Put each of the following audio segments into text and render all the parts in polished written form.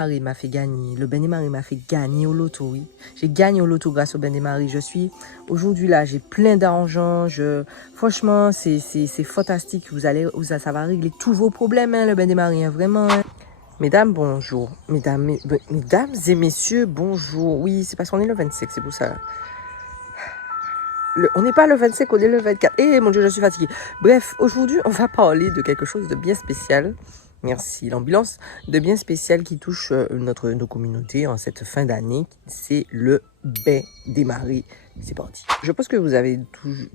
Marie m'a fait gagner. Le Ben et Marie m'a fait gagner au loto, oui. J'ai gagné au loto grâce au Ben et Marie. Je suis aujourd'hui là, j'ai plein d'argent. Franchement, c'est fantastique. Ça va régler tous vos problèmes, hein, le Ben et Marie, hein, vraiment. Hein. Mesdames, bonjour. Mesdames et messieurs, bonjour. Oui, c'est parce qu'on est le 25, c'est pour ça. On n'est pas le 25, on est le 24. Eh mon Dieu, je suis fatiguée. Bref, aujourd'hui, on va parler de quelque chose de bien spécial. Merci l'ambulance. De bien spécial qui touche nos communautés en cette fin d'année. C'est le bain des maris. C'est parti. Je pense que vous avez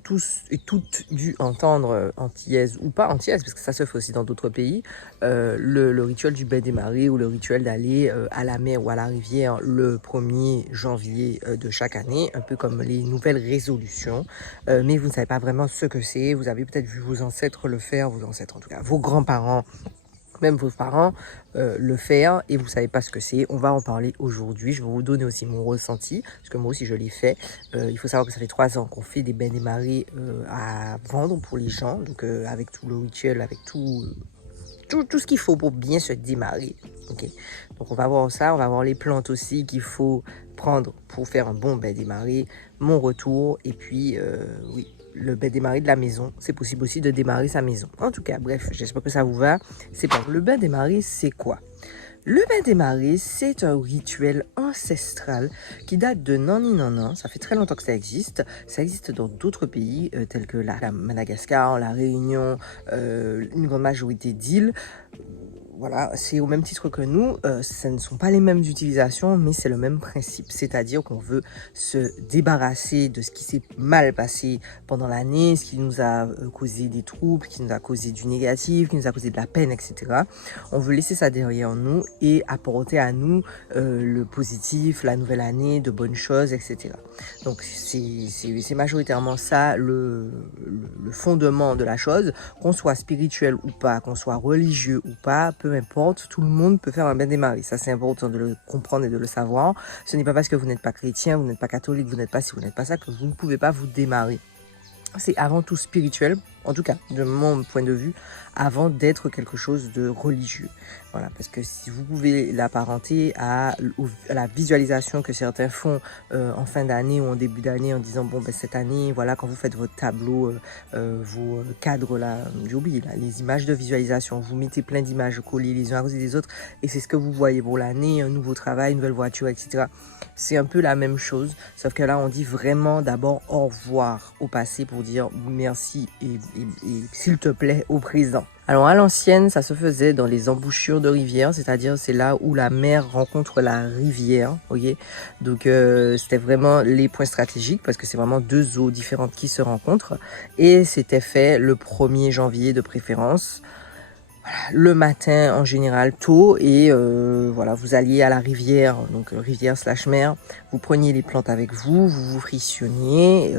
tous et toutes dû entendre antillaise ou pas antillaise, parce que ça se fait aussi dans d'autres pays, le rituel du bain des maris ou le rituel d'aller à la mer ou à la rivière le 1er janvier de chaque année, un peu comme les nouvelles résolutions. Mais vous ne savez pas vraiment ce que c'est. Vous avez peut-être vu vos ancêtres le faire, vos ancêtres en tout cas, vos grands-parents, même vos parents le faire et vous savez pas ce que c'est. On va en parler aujourd'hui. Je vais vous donner aussi mon ressenti parce que moi aussi je l'ai fait. Il faut savoir que ça fait 3 ans qu'on fait des bains des maris à vendre pour les gens, donc avec tout le rituel, avec tout ce qu'il faut pour bien se démarrer. Ok, donc on va voir ça, on va voir les plantes aussi qu'il faut prendre pour faire un bon bain des maris, mon retour et puis oui, le bain des maris de la maison. C'est possible aussi de démarrer sa maison. En tout cas, bref, j'espère que ça vous va. C'est pas le bain des maris, c'est quoi? Le bain des maris, c'est un rituel ancestral qui date de Nani Nanan. Ça fait très longtemps que ça existe. Ça existe dans d'autres pays tels que la Madagascar, la Réunion, une grande majorité d'îles. Voilà, c'est au même titre que nous, ce ne sont pas les mêmes utilisations, mais c'est le même principe. C'est-à-dire qu'on veut se débarrasser de ce qui s'est mal passé pendant l'année, ce qui nous a causé des troubles, qui nous a causé du négatif, qui nous a causé de la peine, etc. On veut laisser ça derrière nous et apporter à nous le positif, la nouvelle année, de bonnes choses, etc. Donc c'est majoritairement ça le fondement de la chose, qu'on soit spirituel ou pas, qu'on soit religieux ou pas, peu importe, tout le monde peut faire un bain des maris. Ça, c'est important de le comprendre et de le savoir. Ce n'est pas parce que vous n'êtes pas chrétien, vous n'êtes pas catholique, vous n'êtes pas ci, vous n'êtes pas ça, que vous ne pouvez pas vous démarrer. C'est avant tout spirituel, en tout cas, de mon point de vue, avant d'être quelque chose de religieux. Voilà, parce que si vous pouvez l'apparenter à la visualisation que certains font en fin d'année ou en début d'année en disant, bon, ben, cette année, voilà, quand vous faites votre tableau, vos cadres, là, j'ai oublié, là, les images de visualisation, vous mettez plein d'images collées les uns à côté des autres et c'est ce que vous voyez pour l'année, un nouveau travail, une nouvelle voiture, etc. C'est un peu la même chose, sauf que là, on dit vraiment d'abord au revoir au passé pour dire merci et s'il te plaît au présent. Alors à l'ancienne, ça se faisait dans les embouchures de rivières, c'est-à-dire c'est là où la mer rencontre la rivière, ok. Donc c'était vraiment les points stratégiques parce que c'est vraiment 2 eaux différentes qui se rencontrent et c'était fait le 1er janvier de préférence. Voilà, le matin en général tôt et voilà, vous alliez à la rivière, donc rivière/mer, vous preniez les plantes avec vous, vous frictionniez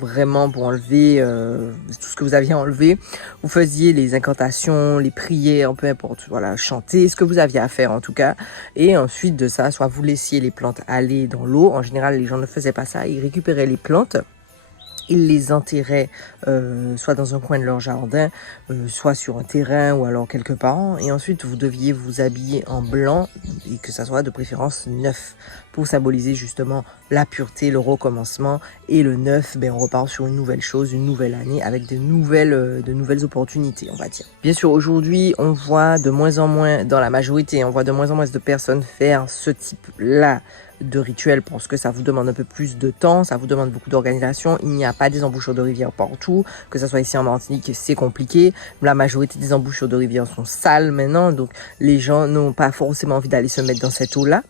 vraiment pour enlever tout ce que vous aviez enlevé. Vous faisiez les incantations, les prières, peu importe, voilà, chanter, ce que vous aviez à faire en tout cas. Et ensuite de ça, soit vous laissiez les plantes aller dans l'eau. En général, les gens ne faisaient pas ça, ils récupéraient les plantes. Ils les enterraient soit dans un coin de leur jardin, soit sur un terrain ou alors quelque part. Et ensuite, vous deviez vous habiller en blanc et que ça soit de préférence neuf pour symboliser justement la pureté, le recommencement. Et le neuf, ben, on repart sur une nouvelle chose, une nouvelle année avec de nouvelles opportunités, on va dire. Bien sûr, aujourd'hui, on voit de moins en moins, dans la majorité, on voit de moins en moins de personnes faire ce type-là de rituel parce que ça vous demande un peu plus de temps, ça vous demande beaucoup d'organisation. Il n'y a pas des embouchures de rivière partout, que ce soit ici en Martinique, c'est compliqué. La majorité des embouchures de rivière sont sales maintenant, donc les gens n'ont pas forcément envie d'aller se mettre dans cette eau-là.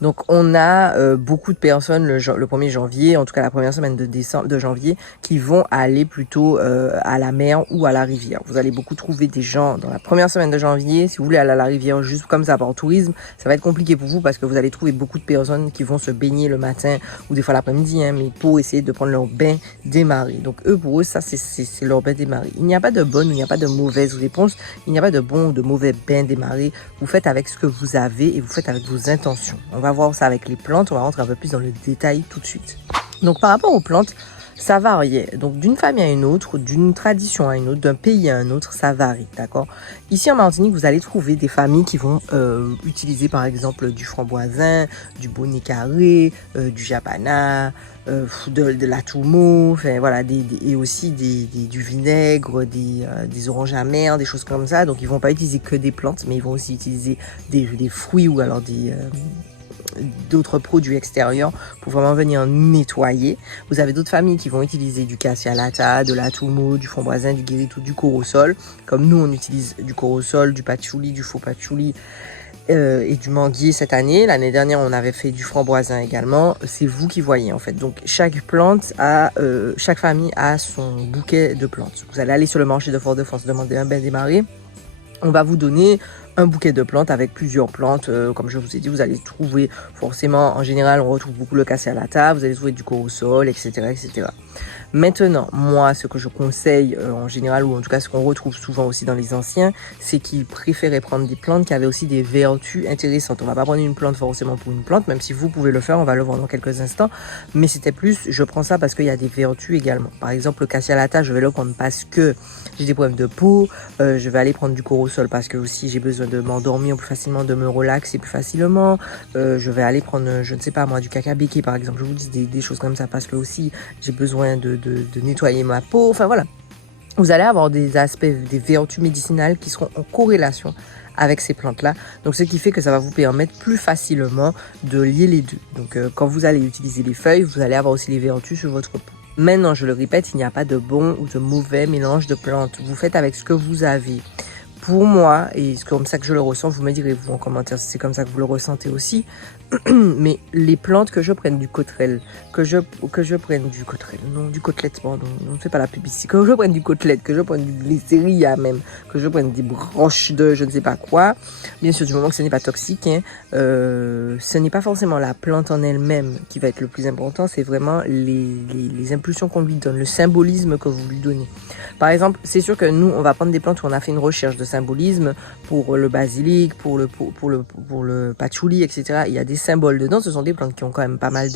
Donc on a beaucoup de personnes le 1er janvier, en tout cas la première semaine de janvier, qui vont aller plutôt à la mer ou à la rivière. Vous allez beaucoup trouver des gens dans la première semaine de janvier. Si vous voulez aller à la rivière juste comme ça par tourisme, ça va être compliqué pour vous parce que vous allez trouver beaucoup de personnes qui vont se baigner le matin ou des fois l'après-midi, hein, mais pour essayer de prendre leur bain des maris. Donc eux, pour eux, ça c'est leur bain des maris. Il n'y a pas de bonne, il n'y a pas de mauvaise réponse, il n'y a pas de bon ou de mauvais bain des maris. Vous faites avec ce que vous avez et vous faites avec vos intentions. On va voir ça avec les plantes, on va rentrer un peu plus dans le détail tout de suite. Donc par rapport aux plantes, ça varie. Donc d'une famille à une autre, d'une tradition à une autre, d'un pays à un autre, ça varie, d'accord? Ici en Martinique, vous allez trouver des familles qui vont utiliser par exemple du framboisin, du bonnet carré, du jabana, de la toumo, enfin voilà, et aussi du vinaigre, des oranges amères, des choses comme ça. Donc ils vont pas utiliser que des plantes, mais ils vont aussi utiliser des fruits ou alors d'autres produits extérieurs pour vraiment venir nettoyer. Vous avez d'autres familles qui vont utiliser du cassialata, de la toumo, du framboisin, du guérito, du corosol. Comme nous, on utilise du corosol, du patchouli, du faux patchouli et du manguier cette année. L'année dernière, on avait fait du framboisin également. C'est vous qui voyez en fait. Donc chaque plante chaque famille a son bouquet de plantes. Vous allez aller sur le marché de Fort-de-France demander un bain des marais. On va vous donner un bouquet de plantes avec plusieurs plantes. Comme je vous ai dit, vous allez trouver forcément, en général, on retrouve beaucoup le cassialata, vous allez trouver du corosol, etc., etc. Maintenant, moi, ce que je conseille en général, ou en tout cas ce qu'on retrouve souvent aussi dans les anciens, c'est qu'ils préféraient prendre des plantes qui avaient aussi des vertus intéressantes. On va pas prendre une plante forcément pour une plante, même si vous pouvez le faire, on va le voir dans quelques instants. Mais c'était plus, je prends ça parce qu'il y a des vertus également. Par exemple, le cassialata, je vais le prendre parce que j'ai des problèmes de peau. Je vais aller prendre du corosol parce que aussi j'ai besoin de m'endormir plus facilement, de me relaxer plus facilement. Je vais aller prendre, je ne sais pas moi, du cacabéqué par exemple. Je vous dis des choses comme ça parce que aussi j'ai besoin de nettoyer ma peau. Enfin voilà, vous allez avoir des aspects, des vertus médicinales qui seront en corrélation avec ces plantes-là. Donc, ce qui fait que ça va vous permettre plus facilement de lier les deux. Donc, quand vous allez utiliser les feuilles, vous allez avoir aussi les vertus sur votre peau. Maintenant, je le répète, il n'y a pas de bon ou de mauvais mélange de plantes. Vous faites avec ce que vous avez. Pour moi, et c'est comme ça que je le ressens, vous me direz vous en commentaire si c'est comme ça que vous le ressentez aussi, mais les plantes que je prenne du cotrel, que je prenne du cotrel, non du côtelette, pardon, on ne fait pas la publicité, que je prenne du côtelette, que je prenne du glycéria même, que je prenne des broches de je ne sais pas quoi, bien sûr du moment que ce n'est pas toxique, hein, ce n'est pas forcément la plante en elle-même qui va être le plus important, c'est vraiment les impulsions qu'on lui donne, le symbolisme que vous lui donnez. Par exemple, c'est sûr que nous, on va prendre des plantes où on a fait une recherche de symbolisme pour le basilic, pour le patchouli, etc. Il y a des symboles dedans. Ce sont des plantes qui ont quand même pas mal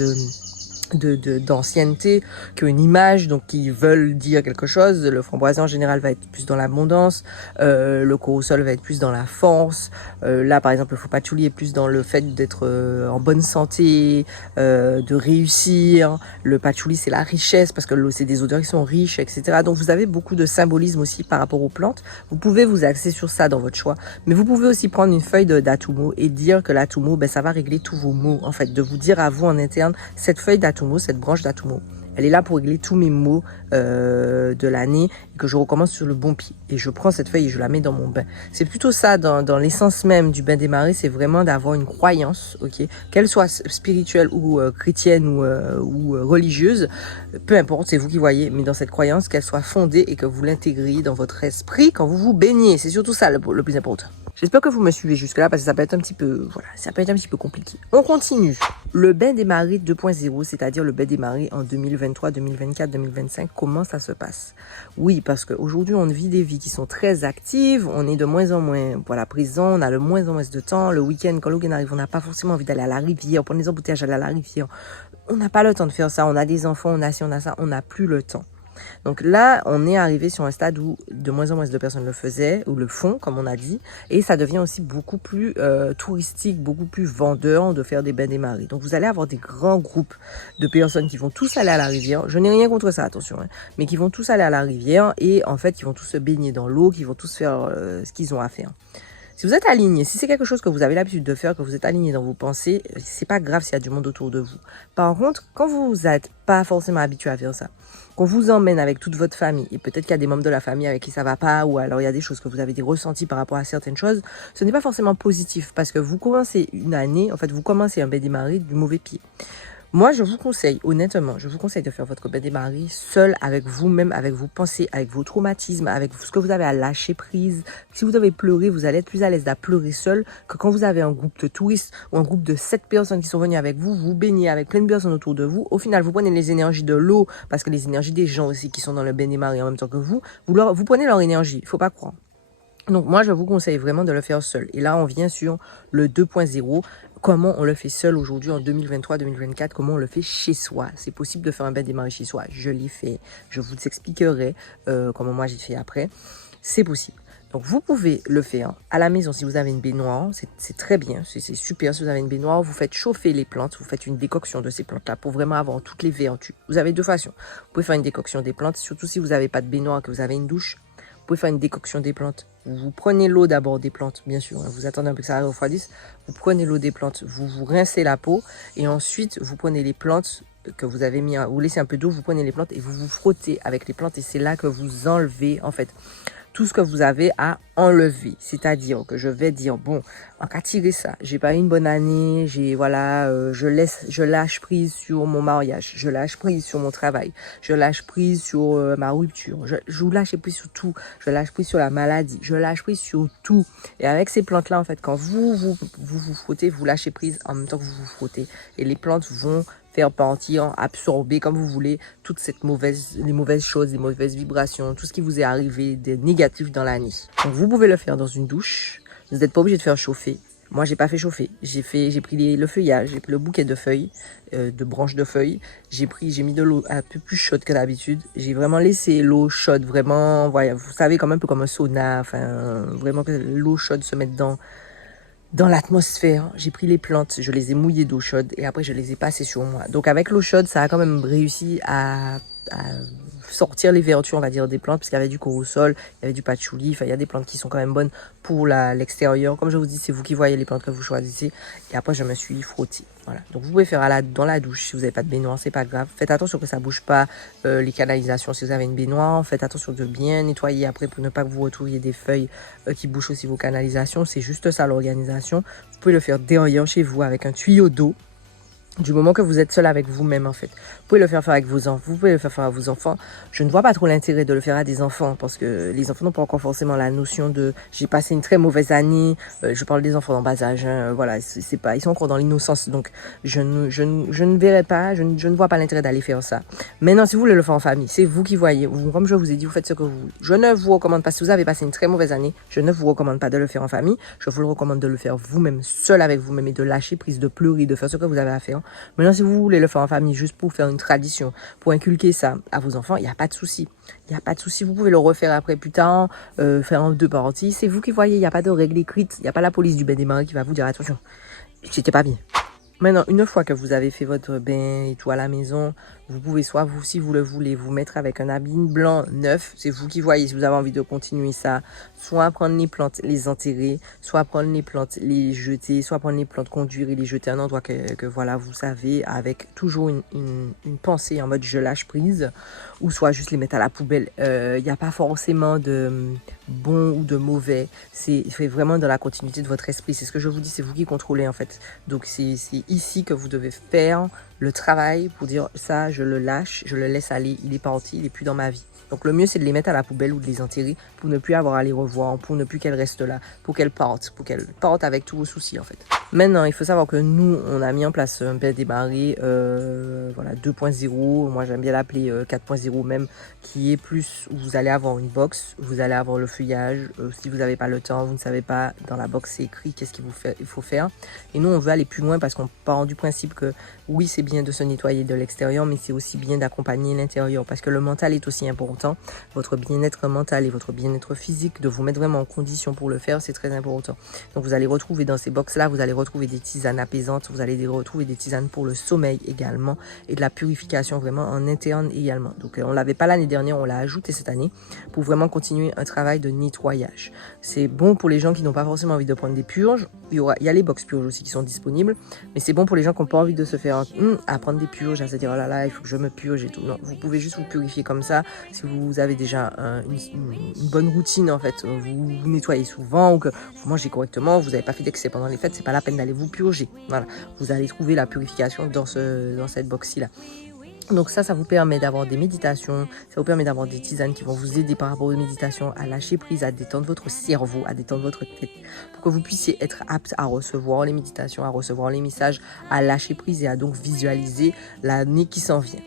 d'ancienneté, qui ont une image, donc qui veulent dire quelque chose. Le framboisin en général va être plus dans l'abondance, le corosol va être plus dans la force, là par exemple le faux patchouli est plus dans le fait d'être en bonne santé, de réussir. Le patchouli c'est la richesse parce que c'est des odeurs qui sont riches, etc. Donc vous avez beaucoup de symbolisme aussi par rapport aux plantes. Vous pouvez vous axer sur ça dans votre choix, mais vous pouvez aussi prendre une feuille d'atumo et dire que l'atumo, ben, ça va régler tous vos maux, en fait, de vous dire à vous en interne, cette feuille d'atumo, cette branche d'atumo, elle est là pour régler tous mes maux de l'année et que je recommence sur le bon pied. Et je prends cette feuille et je la mets dans mon bain. C'est plutôt ça dans l'essence même du bain des marais, c'est vraiment d'avoir une croyance, ok, qu'elle soit spirituelle ou chrétienne ou religieuse, peu importe, c'est vous qui voyez, mais dans cette croyance, qu'elle soit fondée et que vous l'intégriez dans votre esprit quand vous vous baignez. C'est surtout ça le plus important. J'espère que vous me suivez jusque-là parce que ça peut être un petit peu, voilà, ça peut être un petit peu compliqué. On continue. Le bain des marais 2.0, c'est-à-dire le bain des marais en 2023, 2024, 2025, comment ça se passe? Oui, parce qu'aujourd'hui, on vit des vies qui sont très actives, on est de moins en moins, voilà, présent, on a de moins en moins de temps. Le week-end, quand le week-end arrive, on n'a pas forcément envie d'aller à la rivière, prendre les embouteillages, aller à la rivière. On n'a pas le temps de faire ça, on a des enfants, on a ci, on a ça, on n'a plus le temps. Donc là, on est arrivé sur un stade où de moins en moins de personnes le faisaient, ou le font, comme on a dit, et ça devient aussi beaucoup plus touristique, beaucoup plus vendeur de faire des bains des marais. Donc vous allez avoir des grands groupes de personnes qui vont tous aller à la rivière. Je n'ai rien contre ça, attention, hein, mais qui vont tous aller à la rivière et en fait, qui vont tous se baigner dans l'eau, qui vont tous faire ce qu'ils ont à faire. Si vous êtes aligné, si c'est quelque chose que vous avez l'habitude de faire, que vous êtes aligné dans vos pensées, c'est pas grave s'il y a du monde autour de vous. Par contre, quand vous n'êtes pas forcément habitué à faire ça, qu'on vous emmène avec toute votre famille, et peut-être qu'il y a des membres de la famille avec qui ça va pas, ou alors il y a des choses que vous avez des ressentis par rapport à certaines choses, ce n'est pas forcément positif, parce que vous commencez une année, en fait, vous commencez un bain des marais du mauvais pied. Moi, je vous conseille, honnêtement, je vous conseille de faire votre bain des marais seul avec vous-même, avec vos pensées, avec vos traumatismes, avec ce que vous avez à lâcher prise. Si vous devez pleurer, vous allez être plus à l'aise à pleurer seul que quand vous avez un groupe de touristes ou un groupe de 7 personnes qui sont venues avec vous, vous baignez avec plein de personnes autour de vous. Au final, vous prenez les énergies de l'eau, parce que les énergies des gens aussi qui sont dans le bain des marais en même temps que vous prenez leur énergie, il faut pas croire. Donc moi, je vous conseille vraiment de le faire seul. Et là, on vient sur le 2.0. Comment on le fait seul aujourd'hui en 2023-2024, comment on le fait chez soi. C'est possible de faire un bain démarré chez soi. Je l'ai fait. Je vous expliquerai comment moi j'ai fait après. C'est possible. Donc vous pouvez le faire à la maison si vous avez une baignoire. C'est très bien. C'est super si vous avez une baignoire. Vous faites chauffer les plantes. Vous faites une décoction de ces plantes-là pour vraiment avoir toutes les vertus. Vous avez deux façons. Vous pouvez faire une décoction des plantes, surtout si vous n'avez pas de baignoire, que vous avez une douche. Vous pouvez faire une décoction des plantes. Vous prenez l'eau d'abord des plantes, bien sûr. Vous attendez un peu que ça refroidisse. Vous prenez l'eau des plantes, vous vous rincez la peau. Et ensuite, vous prenez les plantes que vous avez mis, vous laissez un peu d'eau, vous prenez les plantes et vous vous frottez avec les plantes. Et c'est là que vous enlevez, en fait, tout ce que vous avez à enlever. C'est-à-dire que je vais dire, bon, en cas tirer ça, j'ai pas eu une bonne année, je lâche prise sur mon mariage, je lâche prise sur mon travail, je lâche prise sur ma rupture, je lâche prise sur tout, je lâche prise sur la maladie, je lâche prise sur tout. Et avec ces plantes-là, en fait, quand vous frottez, vous lâchez prise en même temps que vous vous frottez. Et les plantes vont faire partir, absorber comme vous voulez toutes les mauvaises choses, les mauvaises vibrations, tout ce qui vous est arrivé de négatif dans l'année. Donc vous pouvez le faire dans une douche. Vous n'êtes pas obligé de faire chauffer. Moi, j'ai pas fait chauffer. J'ai pris le feuillage, j'ai pris le bouquet de feuilles, de branches de feuilles. J'ai mis de l'eau un peu plus chaude que d'habitude. J'ai vraiment laissé l'eau chaude, vraiment, voilà, vous savez, comme un peu comme un sauna, enfin, vraiment que l'eau chaude se mette dans l'atmosphère. J'ai pris les plantes, je les ai mouillées d'eau chaude et après je les ai passées sur moi. Donc avec l'eau chaude, ça a quand même réussi à sortir les vertus, on va dire, des plantes, parce qu'il y avait du corosol, il y avait du patchouli, enfin il y a des plantes qui sont quand même bonnes pour l'extérieur. Comme je vous dis, c'est vous qui voyez les plantes que vous choisissez. Et après je me suis frottée. Voilà. Donc vous pouvez faire dans la douche si vous n'avez pas de baignoire, c'est pas grave. Faites attention que ça bouge pas les canalisations si vous avez une baignoire. Faites attention de bien nettoyer après pour ne pas que vous retrouviez des feuilles qui bouchent aussi vos canalisations. C'est juste ça l'organisation. Vous pouvez le faire derrière chez vous avec un tuyau d'eau. Du moment que vous êtes seul avec vous-même, en fait. Vous pouvez le faire avec vos enfants. Vous pouvez le faire à vos enfants. Je ne vois pas trop l'intérêt de le faire à des enfants parce que les enfants n'ont pas encore forcément la notion de j'ai passé une très mauvaise année. Je parle des enfants en bas âge. Voilà, c'est pas, ils sont encore dans l'innocence. Donc, je ne verrai pas, je ne vois pas l'intérêt d'aller faire ça. Maintenant, si vous voulez le faire en famille, c'est vous qui voyez. Comme je vous ai dit, vous faites ce que vous voulez. Je ne vous recommande pas, si vous avez passé une très mauvaise année, je ne vous recommande pas de le faire en famille. Je vous le recommande de le faire vous-même, seul avec vous-même et de lâcher prise, de pleurer, de faire ce que vous avez à faire. Maintenant, si vous voulez le faire en famille juste pour faire une tradition, pour inculquer ça à vos enfants, il n'y a pas de souci. Il n'y a pas de souci, vous pouvez le refaire après plus tard, faire en deux parties. C'est vous qui voyez, il n'y a pas de règle écrite, il n'y a pas la police du bain des marins qui va vous dire attention, c'était pas bien. Maintenant, une fois que vous avez fait votre bain et tout à la maison, vous pouvez soit vous, si vous le voulez, vous mettre avec un habit blanc neuf. C'est vous qui voyez si vous avez envie de continuer ça. Soit prendre les plantes, les enterrer, soit prendre les plantes, les jeter, soit prendre les plantes, conduire et les jeter à un endroit que voilà, vous savez, avec toujours une pensée en mode je lâche prise, ou soit juste les mettre à la poubelle. Il n'y a pas forcément de bon ou de mauvais. C'est vraiment dans la continuité de votre esprit. C'est ce que je vous dis, c'est vous qui contrôlez en fait. Donc c'est ici que vous devez faire le travail pour dire ça, je le lâche, je le laisse aller, il est parti, il n'est plus dans ma vie. Donc le mieux c'est de les mettre à la poubelle ou de les enterrer pour ne plus avoir à les revoir, pour ne plus qu'elles restent là, pour qu'elles partent avec tous vos soucis en fait. Maintenant, il faut savoir que nous, on a mis en place un bain démarré voilà, 2.0, moi j'aime bien l'appeler 4.0 même, qui est plus où vous allez avoir une box, vous allez avoir le feuillage, si vous n'avez pas le temps, vous ne savez pas, dans la box c'est écrit qu'est-ce qu'il faut faire. Et nous, on veut aller plus loin parce qu'on part du principe que oui, c'est bien de se nettoyer de l'extérieur, mais c'est aussi bien d'accompagner l'intérieur parce que le mental est aussi important. Votre bien-être mental et votre bien-être physique, de vous mettre vraiment en condition pour le faire, c'est très important. Donc vous allez retrouver dans ces box-là, vous allez retrouver des tisanes apaisantes, vous allez retrouver des tisanes pour le sommeil également et de la purification vraiment en interne également. Donc on l'avait pas l'année dernière, on l'a ajouté cette année pour vraiment continuer un travail de nettoyage. C'est bon pour les gens qui n'ont pas forcément envie de prendre des purges. Il y a les box purges aussi qui sont disponibles, mais c'est bon pour les gens qui n'ont pas envie de se faire à prendre des purges, à se dire oh là là, il faut que je me purge et tout. Non, vous pouvez juste vous purifier comme ça. Si vous avez déjà une bonne routine en fait, vous nettoyez souvent ou que vous mangez correctement, vous n'avez pas fait d'excès pendant les fêtes, c'est pas la peine d'aller vous purger. Voilà, vous allez trouver la purification dans cette box là. Donc ça vous permet d'avoir des méditations, ça vous permet d'avoir des tisanes qui vont vous aider par rapport aux méditations à lâcher prise, à détendre votre cerveau, à détendre votre tête, pour que vous puissiez être apte à recevoir les méditations, à recevoir les messages, à lâcher prise et à donc visualiser l'année qui s'en vient.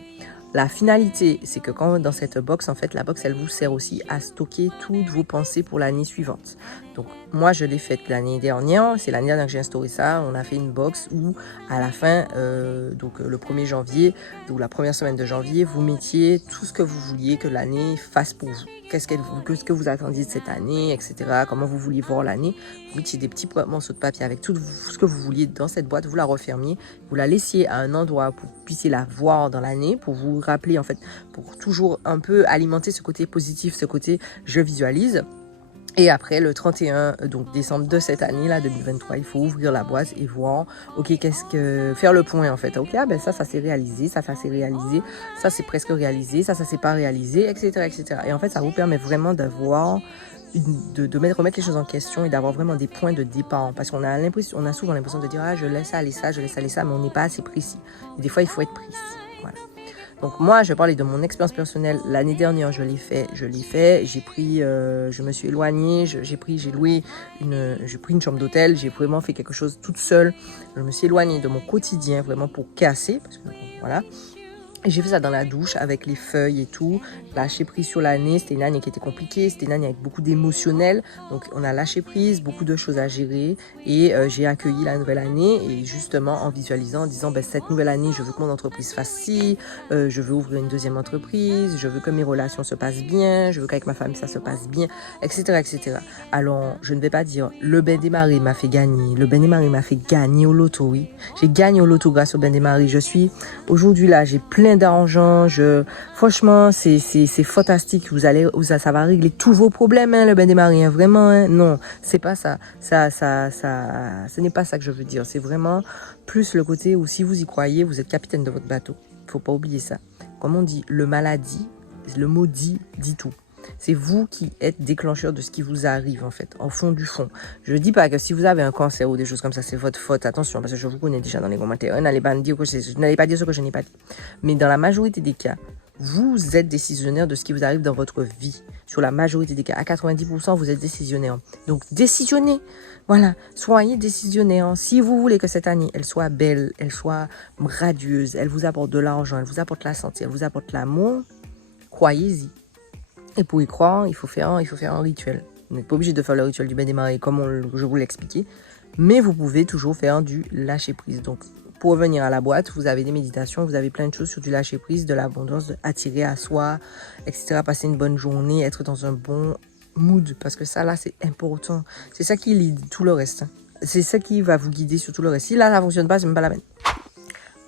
La finalité, c'est que quand dans cette box, en fait, la box, elle vous sert aussi à stocker toutes vos pensées pour l'année suivante. Donc, moi, je l'ai faite l'année dernière. C'est l'année dernière que j'ai instauré ça. On a fait une box où, à la fin, donc le 1er janvier ou la première semaine de janvier, vous mettiez tout ce que vous vouliez que l'année fasse pour vous. Qu'est-ce que vous attendiez de cette année, etc. Comment vous vouliez voir l'année. Vous mettiez des petits morceaux de papier avec tout ce que vous vouliez dans cette boîte. Vous la refermiez. Vous la laissiez à un endroit pour que vous puissiez la voir dans l'année, pour vous rappeler, en fait, pour toujours un peu alimenter ce côté positif, ce côté je visualise. Et après, le 31 donc décembre de cette année-là, 2023, il faut ouvrir la boîte et voir, ok, faire le point en fait. Ok, ah ben ça s'est réalisé, ça s'est réalisé, ça c'est presque réalisé, ça s'est pas réalisé, etc., etc. Et en fait, ça vous permet vraiment d'avoir remettre les choses en question et d'avoir vraiment des points de départ. Parce qu'on a souvent l'impression de dire, ah, je laisse aller ça, mais on n'est pas assez précis. Et des fois, il faut être précis. Voilà. Donc moi, je vais parler de mon expérience personnelle. L'année dernière, je l'ai fait. J'ai pris, je me suis éloignée, j'ai pris une chambre d'hôtel. J'ai vraiment fait quelque chose toute seule. Je me suis éloignée de mon quotidien vraiment pour casser, parce que voilà. Et j'ai fait ça dans la douche avec les feuilles et tout, lâché prise sur l'année. C'était une année qui était compliquée, c'était une année avec beaucoup d'émotionnel. Donc on a lâché prise, beaucoup de choses à gérer et j'ai accueilli la nouvelle année et justement en visualisant, en disant cette nouvelle année, je veux que mon entreprise fasse ci, je veux ouvrir une deuxième entreprise, je veux que mes relations se passent bien, je veux qu'avec ma famille ça se passe bien, etc., etc. Alors je ne vais pas dire le Ben des Maris m'a fait gagner, le Ben des Maris m'a fait gagner au loto, oui. J'ai gagné au loto grâce au Ben des Maris. Je suis aujourd'hui là, j'ai plein d'argent, franchement c'est fantastique, ça va régler tous vos problèmes, hein, le Ben des Maris, hein, vraiment, hein. Non, c'est pas ça, ce n'est pas ça que je veux dire, c'est vraiment plus le côté où si vous y croyez, vous êtes capitaine de votre bateau, faut pas oublier ça. Comme on dit, le mot dit tout. C'est vous qui êtes déclencheur de ce qui vous arrive, en fait, en fond du fond. Je ne dis pas que si vous avez un cancer ou des choses comme ça, c'est votre faute. Attention, parce que je vous connais déjà dans les commentaires. N'allez pas dire n'allez pas dire ce que je n'ai pas dit. Mais dans la majorité des cas, vous êtes décisionnaire de ce qui vous arrive dans votre vie. Sur la majorité des cas, à 90%, vous êtes décisionnaire. Donc, décissionnez. Voilà, soyez décisionnaire. Si vous voulez que cette année, elle soit belle, elle soit radieuse, elle vous apporte de l'argent, elle vous apporte la santé, elle vous apporte l'amour, croyez-y. Et pour y croire, il faut faire un rituel. Vous n'êtes pas obligé de faire le rituel du Ben des Maris comme je vous l'ai expliqué. Mais vous pouvez toujours faire du lâcher-prise. Donc, pour revenir à la boîte, vous avez des méditations, vous avez plein de choses sur du lâcher-prise, de l'abondance, attirer à soi, etc. Passer une bonne journée, être dans un bon mood. Parce que ça, là, c'est important. C'est ça qui lead tout le reste. C'est ça qui va vous guider sur tout le reste. Si là, ça ne fonctionne pas, c'est même pas la peine.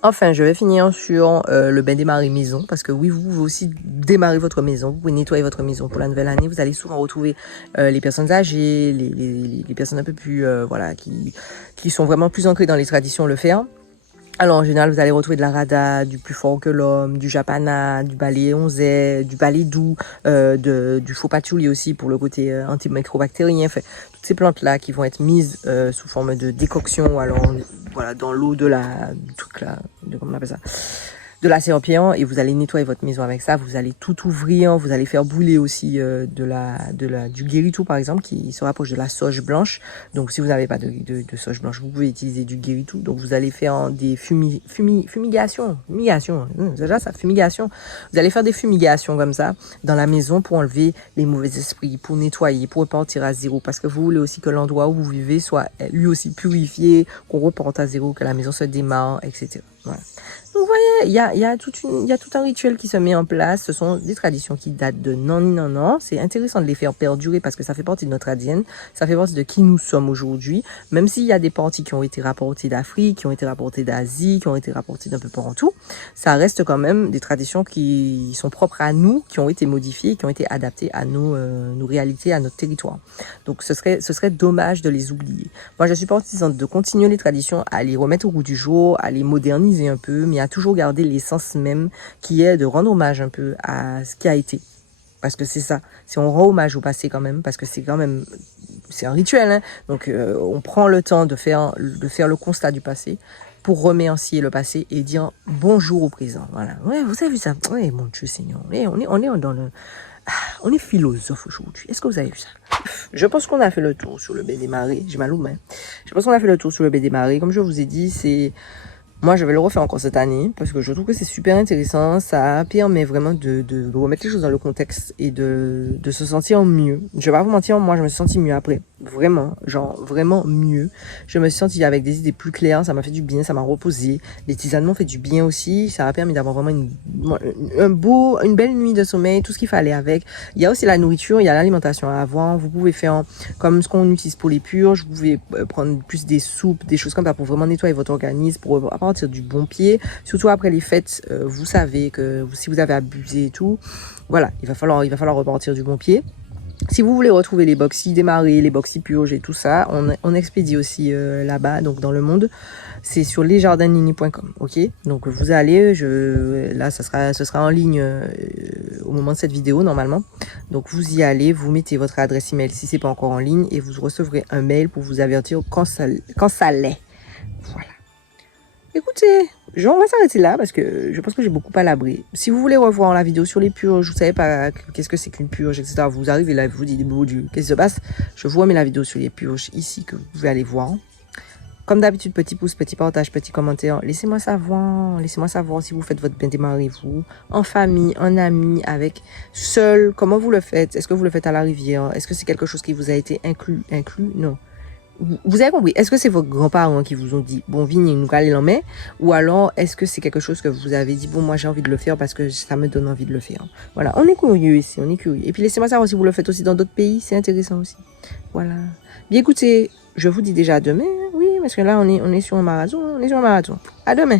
Enfin, je vais finir sur le Ben des Maris maison, parce que oui, vous pouvez aussi démarrer votre maison, vous pouvez nettoyer votre maison pour la nouvelle année. Vous allez souvent retrouver les personnes âgées, les personnes un peu plus, voilà, qui sont vraiment plus ancrées dans les traditions le faire. Alors en général, vous allez retrouver de la rada, du plus fort que l'homme, du japana, du balai onzet, du balai doux, du faux patchouli aussi pour le côté antimicrobactérien. Enfin, toutes ces plantes-là qui vont être mises sous forme de décoction ou alors voilà, dans l'eau de comment on appelle ça, de la serpillière, et vous allez nettoyer votre maison avec ça. Vous allez tout ouvrir, vous allez faire bouler aussi du guéritou par exemple, qui se rapproche de la sauge blanche. Donc si vous n'avez pas de sauge blanche, vous pouvez utiliser du guéritou. Donc vous allez faire des fumigations, déjà ça, fumigation. Vous allez faire des fumigations comme ça dans la maison pour enlever les mauvais esprits, pour nettoyer, pour repartir à zéro, parce que vous voulez aussi que l'endroit où vous vivez soit lui aussi purifié, qu'on reporte à zéro, que la maison se démarre, etc. Voilà. Donc vous voyez, il y a tout un rituel qui se met en place. Ce sont des traditions qui datent de non. C'est intéressant de les faire perdurer parce que ça fait partie de notre ADN, ça fait partie de qui nous sommes aujourd'hui. Même s'il y a des parties qui ont été rapportées d'Afrique, qui ont été rapportées d'Asie, qui ont été rapportées d'un peu partout, ça reste quand même des traditions qui sont propres à nous, qui ont été modifiées, qui ont été adaptées à nos réalités, à notre territoire. Donc ce serait dommage de les oublier. Moi, je suis partisane de continuer les traditions, à les remettre au goût du jour, à les moderniser un peu, mais à toujours garder l'essence même qui est de rendre hommage un peu à ce qui a été. Parce que c'est ça, si on rend hommage au passé quand même, parce que c'est un rituel, hein. Donc on prend le temps de faire le constat du passé pour remercier le passé et dire bonjour au présent. Voilà. Ouais, vous avez vu ça? Ouais, mon Dieu Seigneur. Ouais, on est philosophe aujourd'hui. Est-ce que vous avez vu ça? Je pense qu'on a fait le tour sur le Ben des Maris. J'ai mal aux mains. Je pense qu'on a fait le tour sur le Ben des Maris. Comme je vous ai dit, c'est Moi, je vais le refaire encore cette année parce que je trouve que c'est super intéressant. Ça permet vraiment de remettre les choses dans le contexte et de se sentir mieux. Je vais pas vous mentir, moi, je me suis sentie mieux après. Vraiment, genre, vraiment mieux. Je me suis sentie avec des idées plus claires. Ça m'a fait du bien, ça m'a reposé. Les tisanes m'ont fait du bien aussi. Ça m'a permis d'avoir vraiment une belle nuit de sommeil, tout ce qu'il fallait avec. Il y a aussi la nourriture, il y a l'alimentation à avoir. Vous pouvez faire comme ce qu'on utilise pour les purges. Vous pouvez prendre plus des soupes, des choses comme ça pour vraiment nettoyer votre organisme, pour partir du bon pied. Surtout après les fêtes, vous savez que si vous avez abusé et tout, voilà, il va falloir repartir du bon pied. Si vous voulez retrouver les boxy démarrés, les boxy purges et tout ça, on expédie aussi là-bas, donc dans le monde. C'est sur lesjardinini.com, ok? Donc vous allez, là ce sera en ligne au moment de cette vidéo normalement. Donc vous y allez, vous mettez votre adresse email si c'est pas encore en ligne et vous recevrez un mail pour vous avertir quand ça l'est. Voilà. Écoutez, on va s'arrêter là parce que je pense que j'ai beaucoup palabré. Si vous voulez revoir la vidéo sur les purges, vous savez pas qu'est-ce que c'est qu'une purge, etc. Vous arrivez là, vous dites, bon Dieu, qu'est-ce qui se passe? Je vous remets la vidéo sur les purges ici que vous pouvez aller voir. Comme d'habitude, petit pouce, petit partage, petit commentaire. Laissez-moi savoir si vous faites votre bien démarrer, vous, en famille, en ami, avec, seul. Comment vous le faites? Est-ce que vous le faites à la rivière? Est-ce que c'est quelque chose qui vous a été inclus? Non. Vous avez compris, est-ce que c'est vos grands-parents qui vous ont dit, bon, vigne, nous allons l'en mettre, ou alors est-ce que c'est quelque chose que vous avez dit, bon, moi j'ai envie de le faire parce que ça me donne envie de le faire. Voilà, on est curieux ici, on est curieux. Et puis laissez-moi savoir si vous le faites aussi dans d'autres pays, c'est intéressant aussi. Voilà. Bien écoutez, je vous dis déjà à demain, oui, parce que là on est sur un marathon, À demain.